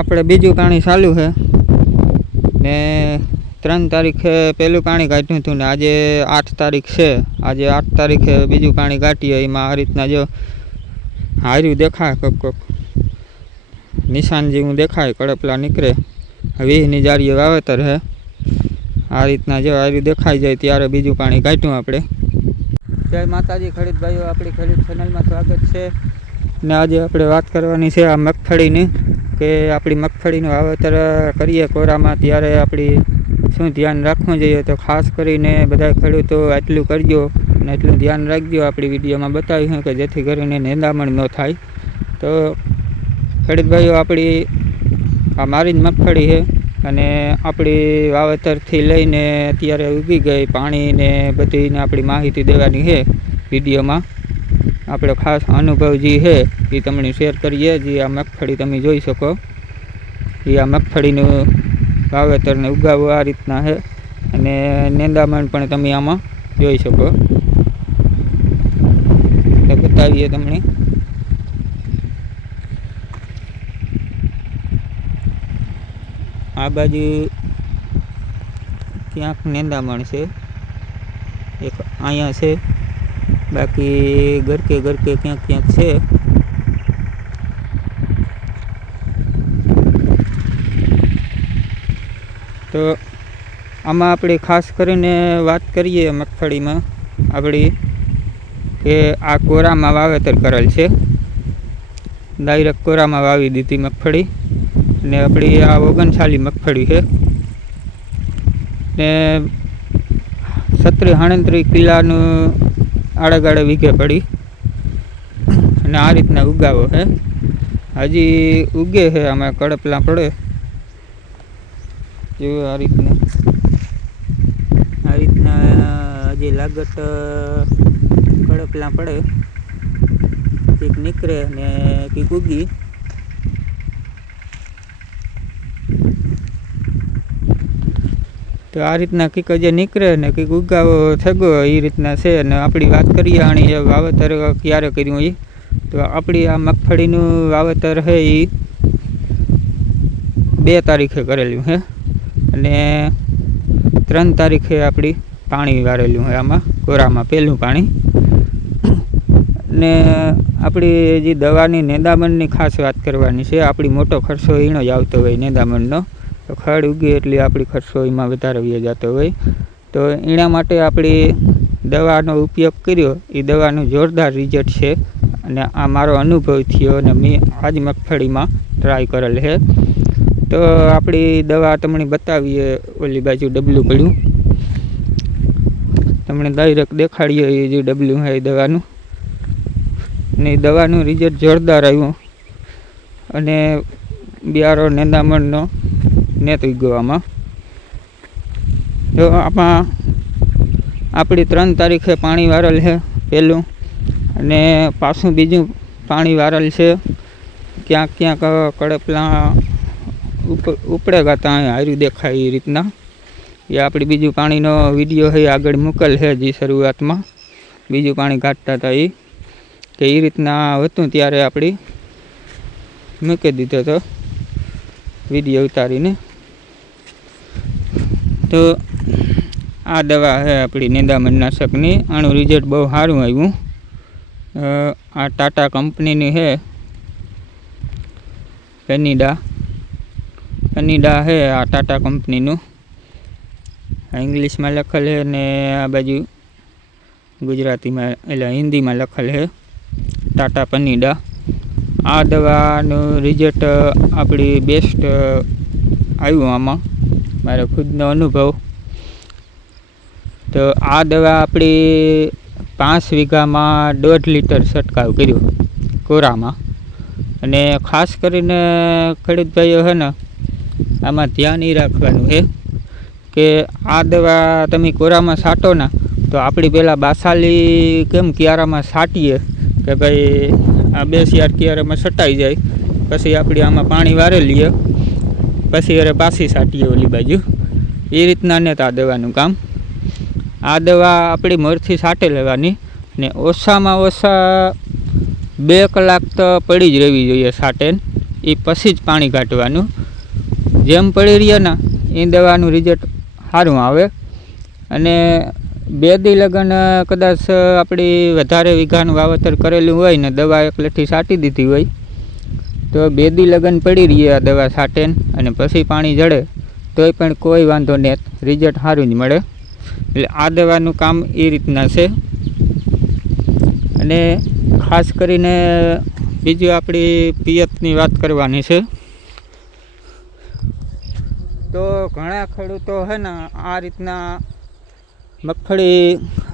આપણે બીજું પાણી ચાલુ છે ને 3 તારીખે પહેલું પાણી કાઢ્યું હતું ને આજે 8 તારીખ છે. આજે 8 તારીખે બીજું પાણી કાઢીએ. એમાં આ રીતના જો હાર્યું દેખાય, કોક નિશાન જેવું દેખાય, કડપલા નીકળે. 20ની જારીએ વાવેતર છે. આ રીતના જો હાર્યું દેખાઈ જાય ત્યારે બીજું પાણી કાઢ્યું આપણે. જય માતાજી ખેડૂત ભાઈઓ, આપણી ખેડૂત ચેનલમાં સ્વાગત છે. ને આજે આપણે વાત કરવાની છે આ મગફળીની, કે આપણી મગફળીનું વાવેતર કરીએ કોરામાં ત્યારે આપણી શું ધ્યાન રાખવું જોઈએ. તો ખાસ કરીને બધા ખેડૂતો આટલું કરજો અને એટલું ધ્યાન રાખજો. આપણી વિડીયોમાં બતાવ્યું કે જેથી કરીને નિંદામણ ન થાય. તો ખેડૂત ભાઈઓ, આપણી આ મારી જ મગફળી છે અને આપણી વાવેતરથી લઈને અત્યારે ઉગી ગઈ, પાણીને બધીને આપણી માહિતી દેવાની છે વિડીયોમાં. આપણે ખાસ અનુભવ જે છે એ તમને શેર કરીએ. જે આ મગફળી તમે જોઈ શકો, એ આ મગફળીનું વાવેતરને ઉગાવવું આ રીતના છે અને નિંદામણ પણ તમે આમાં જોઈ શકો. તો બતાવીએ તમને. આ બાજુ ક્યાંક નિંદામણ છે, એક અહીંયા છે, બાકી ગરકે ક્યાંક છે. તો આમાં આપણે ખાસ કરીને વાત કરીએ મગફળીમાં આપણી, કે આ કોરામાં વાવેતર કરેલ છે. ડાયરેક્ટ કોરામાં વાવી દીધી મગફળી ને આપણી આ 39 મગફળી છે ને 37 કિલાનું આડે વીઘે પડી અને આ રીતના ઉગાવો છે. હજી ઉગે છે, આમાં કડપલા પડે જો આ રીતના હજી લાગત કડપલા પડે, કંઈક નીકળે ને કંઈક ઉગી. તો આ રીતના કંઈક જે નીકળે ને કંઈક ઉગાવો થગો એ રીતના છે. અને આપણી વાત કરીએ આની વાવેતર ક્યારે કર્યું એ, તો આપણી આ મગફળીનું વાવેતર છે એ 2 તારીખે કરેલું છે અને 3 તારીખે આપણી પાણી વારેલું છે આમાં કોરામાં, પહેલું પાણી. ને આપણી જે દવાની નિંદામણની ખાસ વાત કરવાની છે. આપણી મોટો ખર્ચો એનો જ આવતો હોય નિંદામણનો. તો ખડ ઉગે એટલે આપણી ખર્ચો એમાં વધારે વહી જતો હોય. તો એના માટે આપણી દવાનો ઉપયોગ કર્યો, એ દવાનું જોરદાર રિઝલ્ટ છે અને આ મારો અનુભવ થયો અને મેં આજ મગફળીમાં ટ્રાય કરેલ છે. તો આપણી દવા તમને બતાવીએ. ઓલી બાજુ ડબલું પડ્યું, તમને ડાયરેક્ટ દેખાડીએ એ જે ડબલું છે એ દવાનું. ને એ દવાનું રિઝલ્ટ જોરદાર આવ્યું અને બિયારો નિંદામણનો નેત ઉગવામાં. તો આમાં આપણી 3 તારીખે પાણી વારેલ છે પહેલું, અને પાછું બીજું પાણી વારેલ છે. ક્યાંક કડપલા ઉપડે ગાતા અહીંયા હાર્યું દેખાય એ રીતના. એ આપણી બીજું પાણીનો વિડીયો છે આગળ મૂકેલ છે, જે શરૂઆતમાં બીજું પાણી કાઢતા હતા એ, કે એ રીતના હતું ત્યારે આપણી મૂકી દીધો હતો વિડીયો ઉતારીને. તો આ દવા છે આપણી નિંદામણનાશકની. આનું રિઝલ્ટ બહુ સારું આવ્યું. આ ટાટા કંપનીની છે, કનિડા છે આ ટાટા કંપનીનું. ઇંગ્લિશમાં લખેલ છે ને આ બાજુ ગુજરાતીમાં એટલે હિન્દીમાં લખેલ છે ટાટા કનિડા. આ દવાનું રિઝલ્ટ આપણી બેસ્ટ આવ્યું આમાં, મારો ખુદનો અનુભવ. તો આ દવા આપણી 5 વીઘામાં 1.5 લીટર છંટકાવ કર્યો કોરામાં. અને ખાસ કરીને ખેડૂત ભાઈઓ છે ને, આમાં ધ્યાન એ રાખવાનું છે કે આ દવા તમે કોરામાં છાંટો ને તો આપણી પહેલાં બાસાલી કેમ ક્યારામાં છાંટીએ કે ભાઈ આ 2 4 ક્યારામાં છટાઈ જાય, પછી આપણે આમાં પાણી વારે લઈએ, પછી અરે પાછી છાંટીએ ઓલી બાજુ. એ રીતના ને આ દવાનું કામ. આ દવા આપણી મોરથી છાંટી લેવાની ને ઓછામાં ઓછા 2 કલાક તો પડી જ રહેવી જોઈએ છાંટે. એ પછી જ પાણી કાઢવાનું. જેમ પડી રહે ને એ દવાનું રિઝલ્ટ સારું આવે. અને 2 દી લગન કદાચ આપણી વધારે વીઘાનું વાવેતર કરેલું હોય ને દવા એક લઠ્ઠી છાંટી દીધી હોય તો 2 દી લગન પડી રહી આ દવા છાંટે અને પછી પાણી જડે તોય પણ કોઈ વાંધો નહીં, રિઝલ્ટ સારું જ મળે. એટલે આ દવાનું કામ એ રીતના છે. અને ખાસ કરીને બીજું આપણી પિયતની વાત કરવાની છે. તો ઘણા ખેડૂતો છે ને આ રીતના મગફળી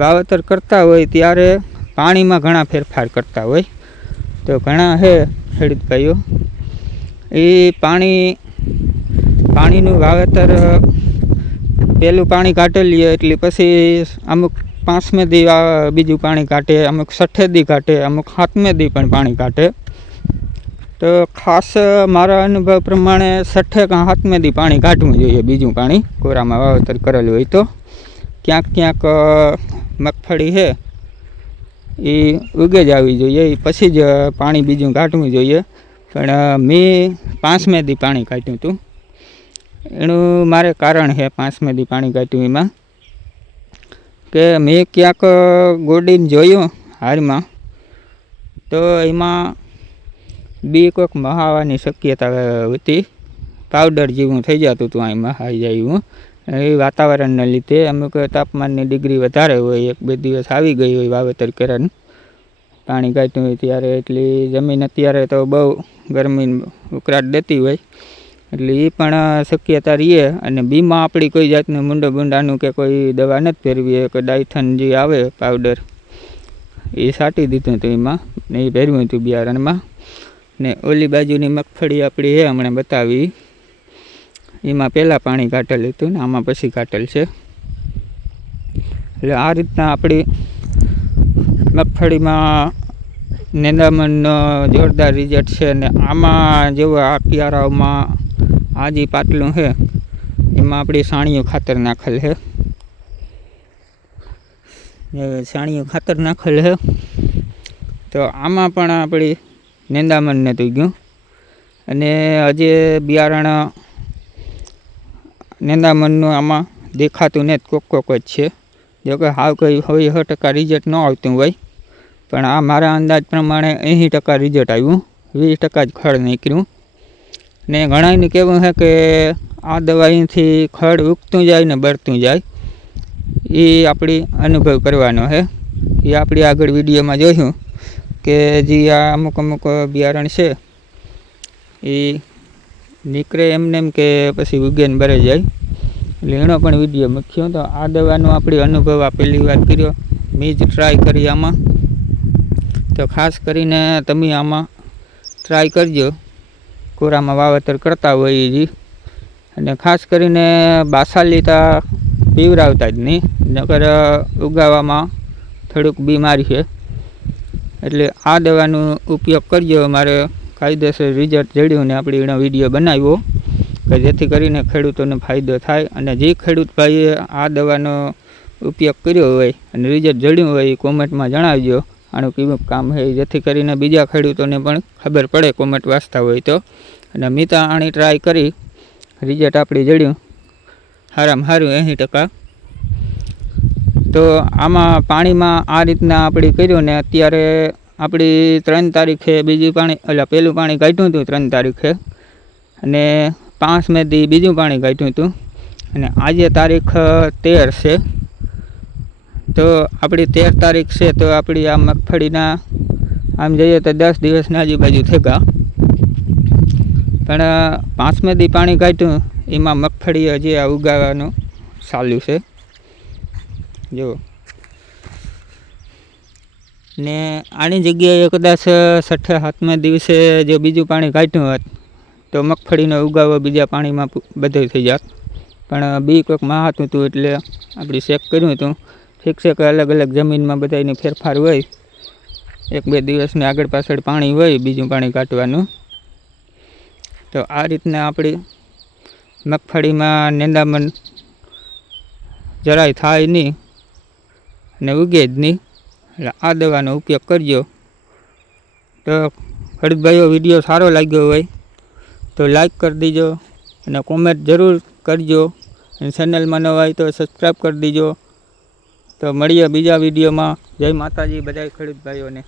વાવેતર કરતા હોય ત્યારે પાણીમાં ઘણા ફેરફાર કરતા હોય. તો ઘણા છે ખેડૂત ભાઈઓ એ પાણીનું વાવેતર પહેલું પાણી કાઢેલી એટલે પછી અમુક 5મે દી બીજું પાણી કાઢે, અમુક 6ઠે દી કાઢે, અમુક 7મે દી પણ પાણી કાઢે. તો ખાસ મારા અનુભવ પ્રમાણે 6ઠે કે 7મે દી પાણી કાઢવું જોઈએ બીજું પાણી કોરામાં વાવેતર કરેલું હોય તો. ક્યાંક મગફળી છે એ ઉગે જ આવી જોઈએ એ પછી જ પાણી બીજું કાઢવું જોઈએ. પણ મેં 5મે દી પાણી કાઢ્યું હતું. એનું મારે કારણ છે 5મે દી પાણી કાઢ્યું એમાં કે મેં ક્યાંક ગોડીને જોયું હારમાં તો એમાં બી કોઈક મહાવાની શક્યતા હતી. પાવડર જેવું થઈ જતું હતું અહીં મહાઈ જાય એવું. એ વાતાવરણને લીધે અમુક તાપમાનની ડિગ્રી વધારે હોય, 1-2 દિવસ આવી ગઈ હોય વાવેતર કર્યાનું પાણી કાઢ્યું હોય ત્યારે, એટલી જમીન અત્યારે તો બહુ ગરમી ઉકળાટ દેતી હોય એટલે એ પણ શક્યતા રહીએ. અને બીમાં આપણી કોઈ જાતનું મૂંડાનું કે કોઈ દવા નથી ફેરવી, કે ડાયથન જે આવે પાવડર એ છાંટી દીધું હતું એમાં ને એ ભેરવ્યું હતું બિયારણમાં. ને ઓલી બાજુની મગફળી આપણી છે હમણાં બતાવી એમાં પહેલાં પાણી કાઢેલું હતું ને આમાં પછી કાઢેલ છે. એટલે આ રીતના આપણી મગફળીમાં નિંદામણનો જોરદાર રિઝલ્ટ છે. ને આમાં જેવો આ કિયારાઓમાં આ જે પાટલું છે એમાં આપણી સાણિયું ખાતર નાખેલ છે. સાણિયું ખાતર નાખેલ છે તો આમાં પણ આપણી નિંદામણ નથી ગયું. અને હજી બિયારણ નિંદામણનું આમાં દેખાતું નથી, કોક જ છે. જોકે હાવ કંઈ 100% રિઝલ્ટ ન આવતું હોય પણ આ મારા અંદાજ પ્રમાણે 80% રિઝલ્ટ આવ્યું, 20% જ ખડ નીકળ્યું. ને ઘણાનું કહેવું છે કે આ દવાઈથી ખડ ઉગતું જાય ને બળતું જાય. એ આપણી અનુભવ કરવાનો છે. એ આપણી આગળ વિડીયોમાં જોયું કે જે આ અમુક બિયારણ છે એ નીકળે એમને એમ કે પછી ઉગેને બરે જાય. એટલે એનો પણ વિડીયો મૂક્યો. તો આ દવાનો આપણે અનુભવ આ પહેલી વાર કર્યો, મેં જ ટ્રાય કરી આમાં. તો ખાસ કરીને તમે આમાં ટ્રાય કરજો કોરામાં વાવેતર કરતા હોય એ. અને ખાસ કરીને બાસાલીતા પીવરાવતા જ નહીં, નકર ઉગાવામાં થોડુંક બીમારી છે. એટલે આ દવાનો ઉપયોગ કરજો. મારે કાયદેસર રિઝલ્ટ જડ્યું ને આપણે એનો વિડીયો બનાવ્યો કે જેથી કરીને ખેડૂતોને ફાયદો થાય. અને જે ખેડૂત ભાઈએ આ દવાનો ઉપયોગ કર્યો હોય અને રિઝલ્ટ જડ્યું હોય એ કોમેન્ટમાં જણાવજો આનું કેવું કામ છે, જેથી કરીને બીજા ખેડૂતોને પણ ખબર પડે કોમેન્ટ વાંચતા હોય તો. અને મેં તો આની ટ્રાય કરી, રિઝલ્ટ આપણે જડ્યું સારામાં સારું 80%. તો આમાં પાણીમાં આ રીતના આપણે કર્યું ને અત્યારે આપણી 3 તારીખે બીજું પાણી પહેલું પાણી કાઢ્યું હતું 3 તારીખે અને 5મે દી બીજું પાણી કાઢ્યું હતું. અને આજે તારીખ 13 છે. તો આપણી 13 તારીખ છે તો આપણી આ મગફળીના આમ જઈએ તો 10 દિવસની આજુબાજુ થઈ ગયા. પણ 5મે દી પાણી કાઢ્યું એમાં મગફળી હજી આ ઉગાવવાનું ચાલુ છે જો. ને આની જગ્યાએ કદાચ 6ઠે 7મે દિવસે જો બીજું પાણી કાઢ્યું હોત તો મગફળીનો ઉગાવો બીજા પાણીમાં બધો થઈ જાત. પણ બી કોઈક માહાતું હતું એટલે આપણે ચેક કર્યું હતું. ઠીક છે કે અલગ અલગ જમીનમાં બધાની ફેરફાર હોય, 1-2 દિવસની આગળ પાછળ પાણી હોય બીજું પાણી કાઢવાનું. તો આ રીતના આપણી મગફળીમાં નિંદામણ જરાય થાય નહીં ને ઉગે જ નહીં. એટલે આ દવાનો ઉપયોગ કરજો. તો ખેડૂત ભાઈઓ વિડીયો સારો લાગ્યો હોય તો લાઈક કરી દીજો અને કોમેન્ટ જરૂર કરજો અને ચેનલમાં નવા હોય તો સબસ્ક્રાઈબ કરી દીજો. તો મળીએ બીજા વિડીયોમાં. જય માતાજી બધાય ખેડૂત ભાઈઓને.